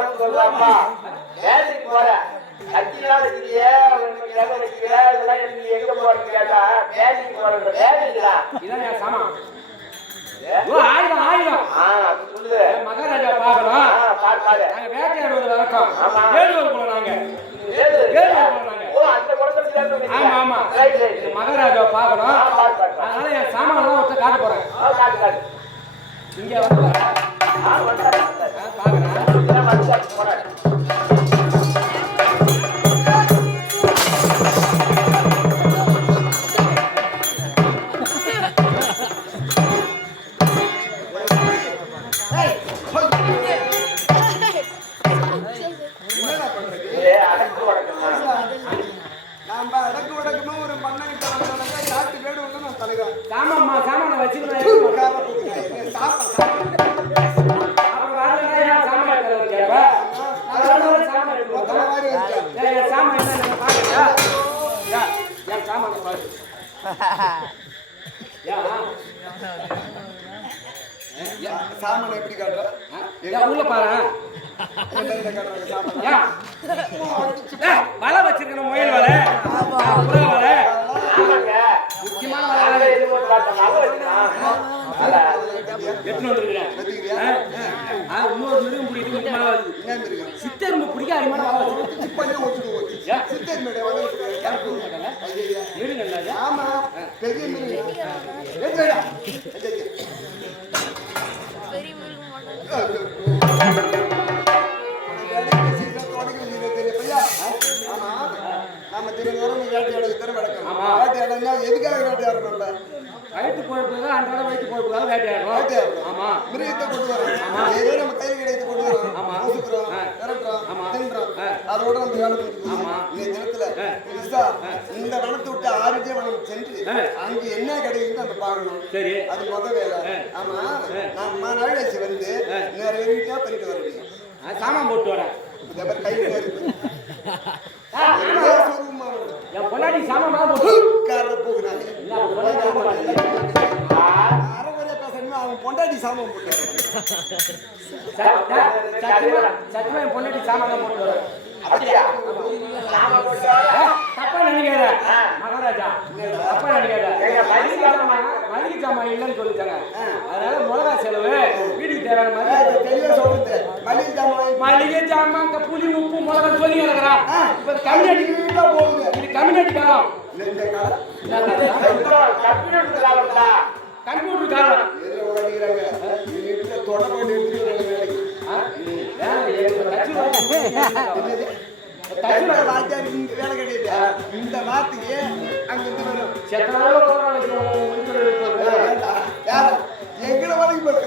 போறேன்னு சொல்றாப்பா. வேலைக்கு போறேன். கட்சியெல்லாம் வச்சுக்கிய எங்க வச்சுக்கிற இதெல்லாம் நீ எங்க போறேன்னு கேட்டா வேலைக்கு போறேன். வேலைக்குடா இதான் என் சாமான். ஆயுதம் ஆயுதம். சொல்லு. மகாராஜா பாக்கணும். நாங்க வேட்டையாடுவது வழக்கம். வேடுவர் போல நாங்க. ஆமா ஆமா. மகாராஜா பாக்கணும். அதனால என் சாமான் எல்லாம் ஒருத்த காட்ட போறேன். இங்க வந்து பாக்குறேன். சாமான் சாமான வச்சுக்கிறேன். சாமான எப்படி காட்டுற உள்ள பாரு. வலை வச்சிருக்கணும். முயல் வலை, புறா வலை, முக்கியமான வலை எத்தனை வந்துருக்கிறேன். இன்னொரு மிருகம் பிடிக்கும். முக்கியமான சித்தரும்பு பிடிக்க அதிகமான வலை வயிற்று போயிட்டு அன்றாட வயிற்று போயிட்டு வேட்டையாடுறோம். ஆமா மிருகத்தை கொண்டு வரோம். ஏதோ நம்ம கையில் கிடைத்து கொண்டு வரோம். ஆமா அதோட நம்ம வேலை இந்த தினத்துல இந்த வனத்தை விட்டு ஆறுதே வனம் சென்று அங்க என்ன கிடைக்குன்னு நம்ம பார்க்கணும். சரி, அது முதல் வேலை. ஆமா நான் நாளாச்சு வந்து நிறைய வீட்டா பண்ணிட்டு வரேன். சாமான் போட்டு வரேன். கை என் பொண்டாட்டி சாமான் போட்டு போகிறாங்க. அரைவரையா பேசணும். அவன் பொண்டாட்டி சாமான் போட்டு சத்தியமா என் பொண்டாட்டி சாமான் போட்டு வரேன். தப்பா நினைக்காத மகாராஜா, தப்பா நினைக்காத. மளிகை சாமான் இல்லைன்னு சொல்லிட்டாங்க. அதனால மிளகா செலவு வீட்டுக்கு தேவையான மாதிரி தெளிவா சொல்லுது. மளிகை சாமான் புளி உப்பு மிளகா சொல்லி கிடக்குறான். இப்ப கம்யூனிட்டி போகுது. இது கம்யூனிட்டி காலம். கம்ப்யூட்டர் காலம். வேலை கிடையாது. இந்த வார்த்தைக்கு அங்க எங்களை வரைக்கும்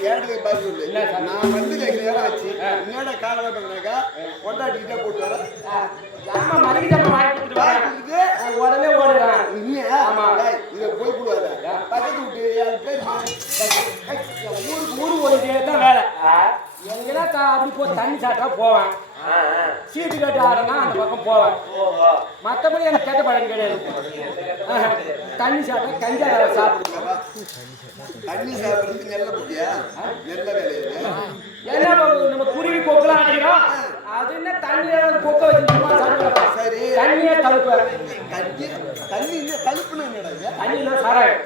கேட்டதுக்கு பதில் சொல்லு. நான் வந்து எங்க நேரம் ஆச்சு. என்னோட காலகட்டம்னாக்கா கொண்டாடிக்கிட்டே போட்டு வரேன். உடனே ஓடுறான். இதை போய் கூடாது. பக்கத்து விட்டு ஊருக்கு ஓடிட்டே தான் வேலை. எங்கெல்லாம் அப்படி போய் தண்ணி சாப்பிட்டா போவேன். சீட்டு கட்டு ஆடுனா அந்த பக்கம் போவேன். மற்றபடி எனக்கு கெட்ட பழக்கம் கிடையாது. தண்ணி சாப்பிட்டா கஞ்சா சாப்பிடுவேன். தண்ணி சாப்பிடுறது நல்ல புத்தியா? நல்ல வேலை. என்ன நம்ம குருவி கொக்கலாம் அடிக்கிறோம். அது என்ன தண்ணி கொக்க வச்சு சரி தண்ணியே தழுப்பு. தண்ணி இல்லை தழுப்புன்னு என்னடா? தண்ணி இல்லை சாராயம்.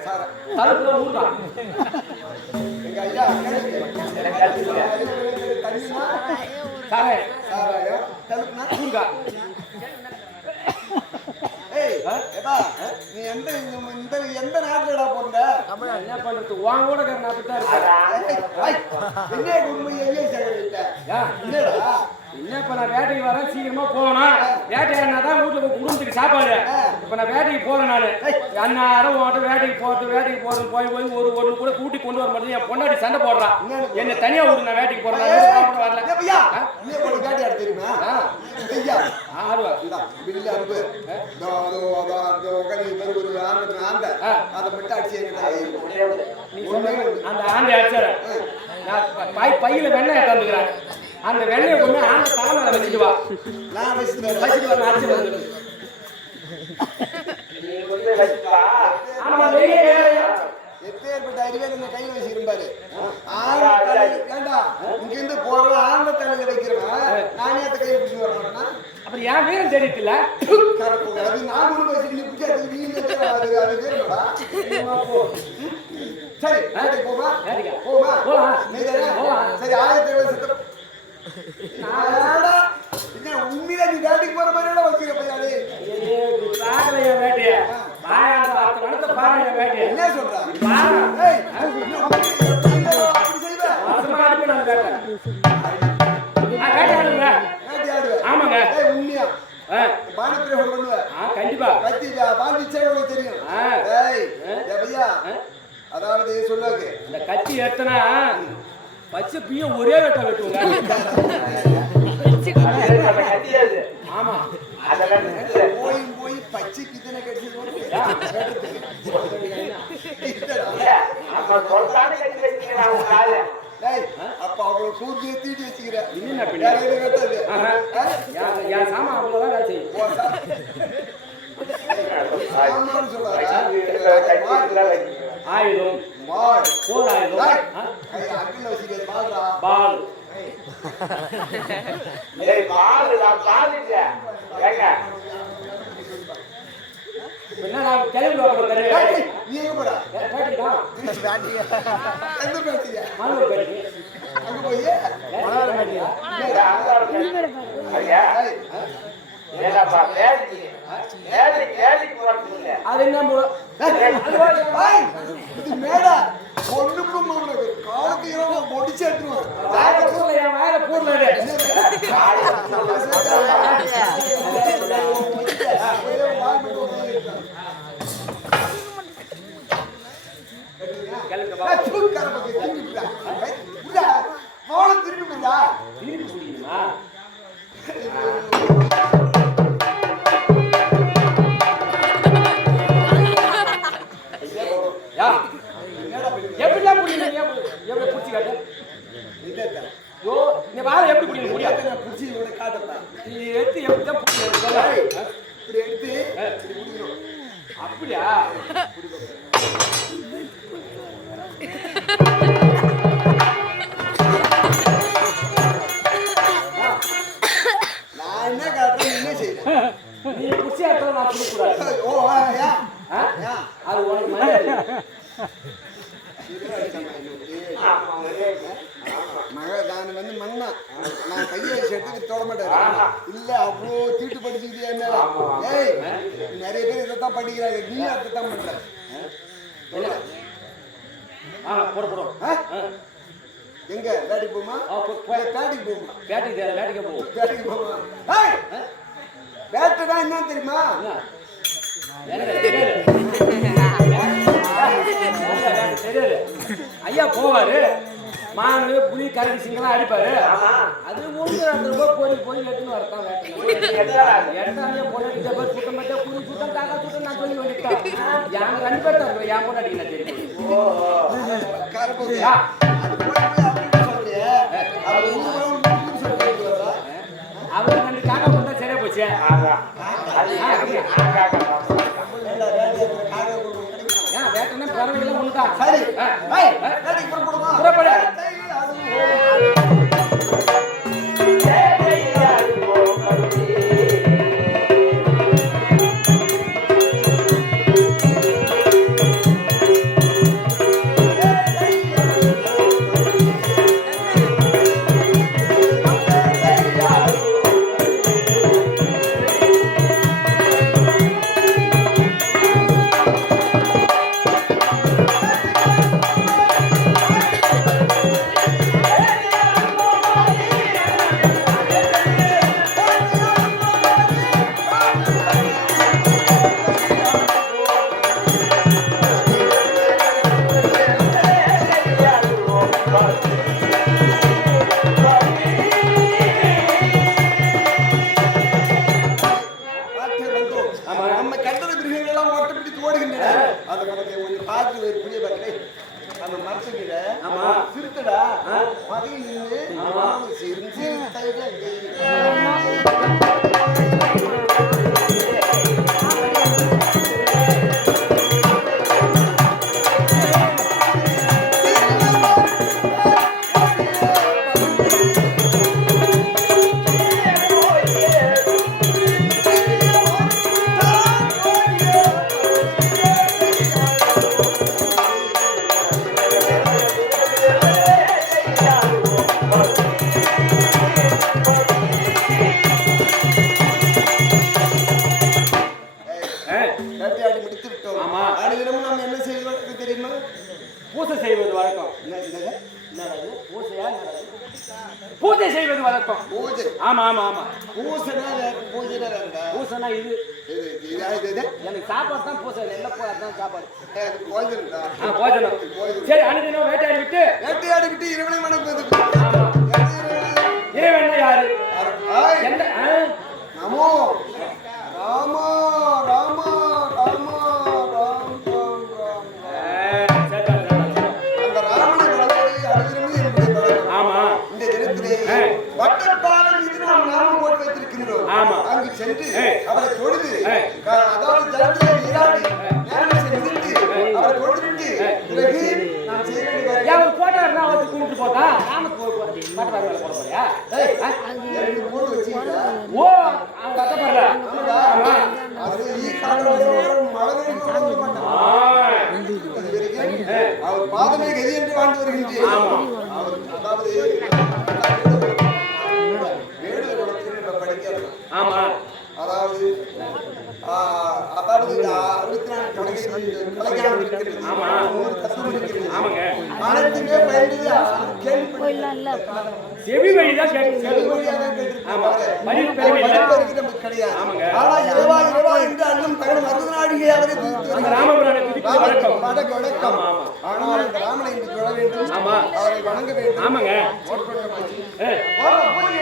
தழுப்புல ஊட்டான். எங்க ஐயா தண்ணினா சாராயம். சாராயம் தழுப்புனா ஊங்கா. நீ எந்த எந்த நாட்டுலடா போட்ட? என்ன பண்றது? வாங்க கூட நாட்டுதான் என்னடா என்ன இப்ப நான் வேட்டைக்கு வரேன். சீக்கிரமா போகணும். வேட்டையாடினாதான் வீட்டுல குடும்பத்துக்கு சாப்பாடு. இப்ப நான் வேட்டைக்கு போறேன். நானு அந்நேரம் வேட்டைக்கு போறது போய் ஒண்ணு கூட கூட்டி கொண்டு வர மாட்டேன். என் பொண்டாட்டி சண்டை போடுறான். என்ன தனியா விடு. நான் வேட்டைக்கு போறேன். வரல வேட்டையாட தெரியுமா? ஆடுவா அந்த ஆண்டை அடிச்சார பையில வெண்ணெய் தந்துக்கிறேன். அந்த வெள்ளையை கொண்டு ஆண்ட தலைமையில வச்சுட்டு வா. நான் வச்சுட்டு ஆமா எப்பேற்பட்ட அறிவே இந்த கையில வச்சிருப்பாரு ஏண்டா இங்க இருந்து போறோம் ஆண்ட தலையில வைக்கிறவன் நானே அந்த கையில பிடிச்சி வரமாட்டேன்னா அப்புறம் என் வீரம் தெரியுதுல்ல அது நான் ஒண்ணு வச்சுட்டு நீ பிடிச்சி அது நீ அது வேணும்டா சரி போமா போமா சரி ஆயிரத்தி உண்மையில நீ வேட்டைக்கு போற மாதிரி வச்சுக்க பையாடி வேட்டைய என்ன சொல்ற ஆமாங்க உண்மையா பானப்பிரயோகம் பண்ணுவேன் கண்டிப்பா கத்தி பாண்டிச்சே உனக்கு தெரியும் பையா அதாவது சொல்லாது இந்த கத்தி எடுத்தனா பச்சை பீய ஒரே வெட்ட வெட்டுவாங்க ஆமா போய் பச்சை கித்தனை கட்டி அப்ப அவ்வளவு கூர்ந்து தீட்டி வச்சுக்கிறேன் என் சாமா அவ்வளவுதான் வேலை செய்யும் ஆயுதம் போர் ஆயுதம் பால் என்ன கிளம்பி நீ எங்க போடா அங்க போய் அது என்ன மேடா ஒண்ணுக்கும் காலத்து முடிச்சு எடுத்துருவான் என் வேலை பூர்ல திரும்பியா எப்படிதான் புரியுங்க எப்படி பிடிச்சி காட்டு யோ நீ வாழ எப்படி புரியுங்க முடியாது பிடிச்சி காட்டுறா நீ எடுத்து எப்படிதான் புரியுது இப்படி எடுத்து அப்படியா நான் என்ன காட்டுறேன் என்ன செய்யறேன் நீ பிடிச்சி எடுத்தா நான் கொடுக்கூடாது ஓ அது உனக்கு மரியாதை நான் வந்து மண்ணா நான் கையை செட்டுக்கு தொட மாட்டேன் இல்ல அவ்வளோ தீட்டு படிச்சுக்கிட்டே என்ன ஏய் நிறைய பேர் இதைத்தான் படிக்கிறாங்க நீ அதைத்தான் பண்ற போறோம் எங்க வேட்டைக்கு போமா வேட்டைக்கு போமா வேட்டைக்கு போவோம் வேட்டைக்கு போமா வேட்டைனா என்ன தெரியுமா ஐயா போவாரு மானு புலி கரடி சிங்கெல்லாம் அடிப்பாரு அது 1 ரூபாய் போய் எடுத்துன்னு வரத்தான் எடுத்தாலே பொண்ணு சுத்தம் மட்டும் புலி சுத்தம் தாக்கா சுத்தம் நான் சொல்லி வந்துட்டேன் என் 2 பேர் தான் என் பொண்ணு அடிக்கல தெரியும் அவர் 2 காக்கா கொண்டா சரியா போச்சு வேட்டனா பறவைகளை ஒண்ணுதான் சரி புறப்படு வழக்கம். என்னது? என்னது? பூசையா? பூஜை செய்வது வழக்கம். பூஜை. ஆமா ஆமா ஆமா. பூசைனா வேற, பூஜைனா வேறடா. பூசைனா இது இது எனக்கு சாப்பாடு தான் பூசை, எல்லாம் தான் சாப்பாடு. போஜனம்டா. போஜனம். சரி, அனுதினம் வேட்டையாடி விட்டு வேட்டையாடிவிட்டு இறைவனை வணங்குவது. ஆமா. இறைவன் யாரு? எந்த நமோ ராமா ராமா ராமா ராம் ராம் ராம். அந்த ராமனை வளர்ப்பது அனுதினமும் என்னுடைய பழக்கம். ஆமா. இந்த தினத்திலே வட்டப்பாலம் இது நாம் நாமம் போட்டு வைத்திருக்கின்றோம். ஆமா. அங்கு சென்று அவரை தொழுது, அதாவது ஜலத்திலே நீராடி நேரம் சென்று அவரை தொழுதுவிட்டு பிறகு நாம் செய்ய வேண்டிய ஒரு போட்டோ இருந்தா அவருக்கு கும்பிட்டு போட்டா ராமத்துக்கு பாட்டு வேலை போட போறியா? எனக்கு போட்டு வச்சுக்கிட்டா. ஓ, அவங்க கஷ்டப்படல. ஆமா. அது ஈ காரணம் மழை பெய்யும் சொல்ல மாட்டான். அது வரைக்கும் அவர் பாதமே கதி என்று வாழ்ந்து வருகின்றேன். அவர் அதாவது வேடுவர் குலத்தில் இப்ப படிக்கிறார். ஆமா. அதாவது அதாவது 64 கலைஞர்கள் இருக்கிறது. ஆமா. 3 தத்துவம் இருக்கிறது. ஆமாங்க. அனைத்துமே பயந்து கேள்விப்பட்ட செவி வழிதான் கேட்டு. ஆமா. மனித பெருமை இல்ல. கிடையாது. ஆமாங்க. ஆனா இரவா இரவா என்று அன்னும் தகவல் மருதநாடியை அவரை அந்த ராமபுரானை துதிப்பது வழக்கம். வணக்கம். ஆமா. ஆனால் இந்த ராமனை இன்று தொழ வேண்டும். ஆமா. அவரை வணங்க வேண்டும். ஆமாங்க. போய்